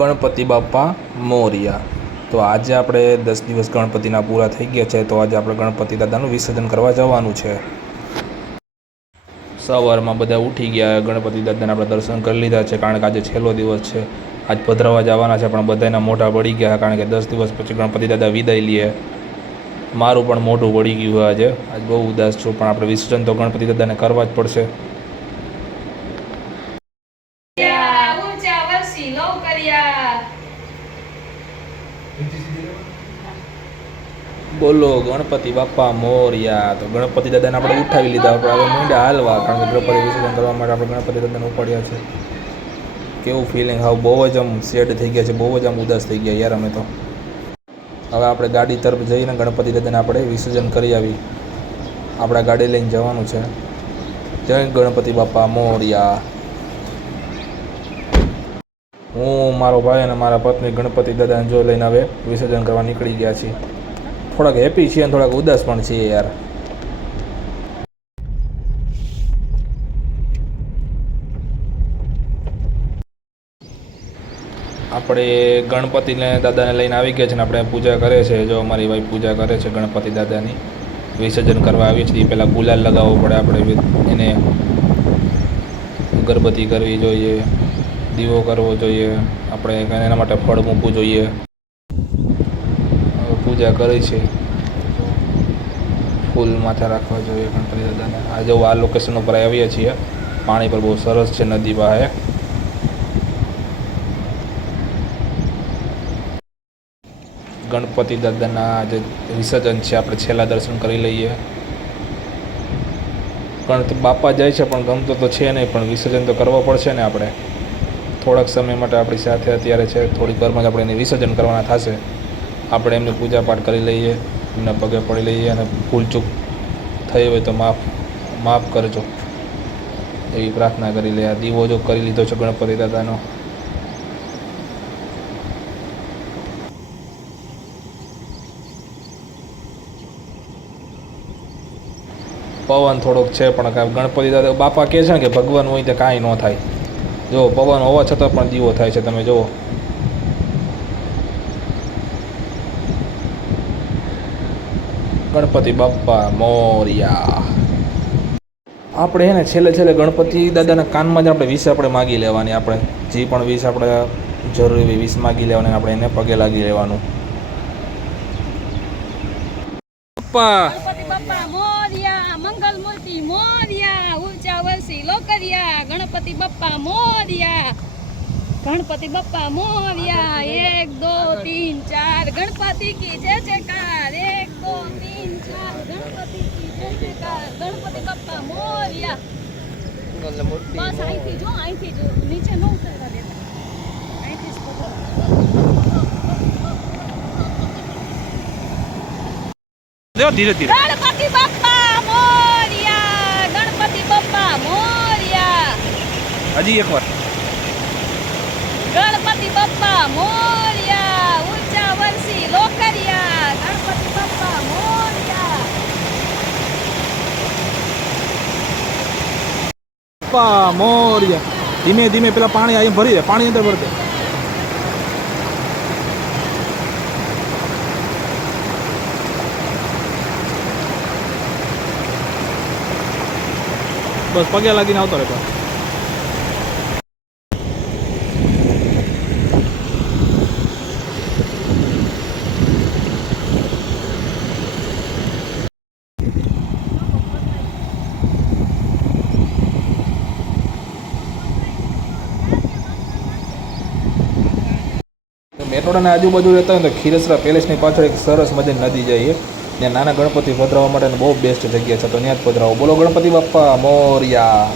ગણપતિ બાપ્પા મોરયા। તો આજે આપણે 10 દિવસ ગણપતિના પૂરા થઈ ગયા છે, તો આજે આપણે ગણપતિ દાદાનું વિસર્જન કરવા જવાનું છે। સવારમાં બધા ઉઠી ગયા, ગણપતિ દાદાના આપણે દર્શન કરી લીધા છે, કારણ કે આજે છેલ્લો દિવસ છે। આજ પધરાવા જવાના છે, પણ બધાના મોઢા પડી ગયા, કારણ કે 10 દિવસ પછી ગણપતિ દાદા વિદાય લે। મારું પણ મોઢું પડી ગયું આજે બહુ ઉદાસ છું, પણ આપણે વિસર્જન તો ગણપતિ દાદાને કરવા જ પડશે। બોલો ગણપતિ બાપ્પા મોરયા। તો ગણપતિ દાદાને આપણે ઉઠાવી લીધા, આપણે હવે મીંડા હાલવા, કારણ કે ગણપતિ વિસર્જન કરવા માટે આપણે ગણપતિ દાદાને ઉપાડ્યા છે। કેવું ફિલિંગ, હાવ બહુ જ આમ સેડ થઈ ગયા છે, બહુ જ આમ ઉદાસ થઈ ગયા યાર અમે તો। હવે આપણે ગાડી તરફ જઈને ગણપતિ દાદાને આપણે વિસર્જન કરી આવી। આપણા ગાડી લઈને જવાનું છે। જય ગણપતિ બાપ્પા મોરયા। હું, મારો ભાઈ અને મારા પત્ની ગણપતિ દાદાને જો લઈને હવે વિસર્જન કરવા નીકળી ગયા છીએ। થોડાક હેપી છીએ અને થોડાક ઉદાસ પણ છીએ યાર। આપણે ગણપતિને દાદાને લઈને આવી ગયા છે ને આપણે પૂજા કરે છે। જો અમારી વાઈફ પૂજા કરે છે ગણપતિ દાદાની, વિસર્જન કરવા આવીએ છીએ। પહેલાં ગુલાલ લગાવવો પડે, આપણે એને અગરબત્તી કરવી જોઈએ, દીવો કરવો જોઈએ, આપણે એના માટે ફળ મૂકવું જોઈએ। પૂજા કરી છે, ફૂલ માથે રાખવા જોઈએ ગણપતિ દાદાને। આજે આ લોકેશન ઉપર આવીએ છીએ, પાણી પર બહુ સરસ છે નદી પાસે। ગણપતિ દાદાના જે વિસર્જન છે, આપણે છેલ્લા દર્શન કરી લઈએ। ગણપતિ બાપા જાય છે પણ ગમતો તો છે નહીં, પણ વિસર્જન તો કરવો પડશે ને આપણે। થોડાક સમય માટે આપણી સાથે અત્યારે છે, થોડીક વારમાં જ આપણે એને વિસર્જન કરવાના થશે। આપણે એમની પૂજા પાઠ કરી લઈએ, એમના પગે પડી લઈએ, અને ભૂલચૂક થઈ હોય તો માફ કરજો એવી પ્રાર્થના કરી લઈએ। આ દીવો જો કરી લીધો છે ગણપતિ દાદાનો। પવન થોડોક છે, પણ ગણપતિ દાદા બાપા કહે છે ને કે ભગવાન હોય તો કાંઈ ન થાય। જો પવન હોવા છતાં પણ દીવો થાય છે, તમે જુઓ। ગણપતિ બાપ્પા મોરયા। આપણે છે ને છેલ્લે ગણપતિ દાદાના કાનમાં જ આપણે વિશ આપણે માગી લેવાની। આપણે જે પણ વિશ આપણે જરૂરી એવી વિશ માગી લેવાની, આપણે એને પગે લાગી લેવાનું। ગણપતિ બાપ્પા મોરયા, મંગલ મૂર્તિ મોરયા, ઊંચા વર્ષી લોકરિયા, ગણપતિ બાપ્પા મોરયા, ગણપતિ બાપ્પા મોરયા। 1 2 3 4 ગણપતિ કી જય જયકાર, 1 2 3 4 ગણપતિ કી જય જયકાર, ગણપતિ બાપ્પા મોરયા। બસ અહીંથી જો નીચે ન ઉતરવા દેતા, અહીંથી જ પકડો। ધીરે ધીરે। ગણપતિ બાપ્પા મોરયા, ગણપતિ બાપ્પા મોરયા। હજી એકવાર। ગણપતિ બાપ્પા મોરયા, ઊંચા વર્ષી લોકરિયા, ગણપતિ બાપ્પા મોરયા। બાપ્પા મોરયા। ધીમે ધીમે પેલા પાણી અહીં ભરી દે, પાણી અંદર ભરી દે। બસ પગે લાગીને આવતો રહેતો। મેટોડાના આજુબાજુ રહેતા હોય તો ખીરસરા પેલેસની પાછળ એક સરસ મજાની નદી જાય, ત્યાં નાના ગણપતિ પધરાવવા માટે બહુ બેસ્ટ જગ્યા છે, તો ત્યાં જ પધરાવો। બોલો ગણપતિ બાપ્પા મોરયા।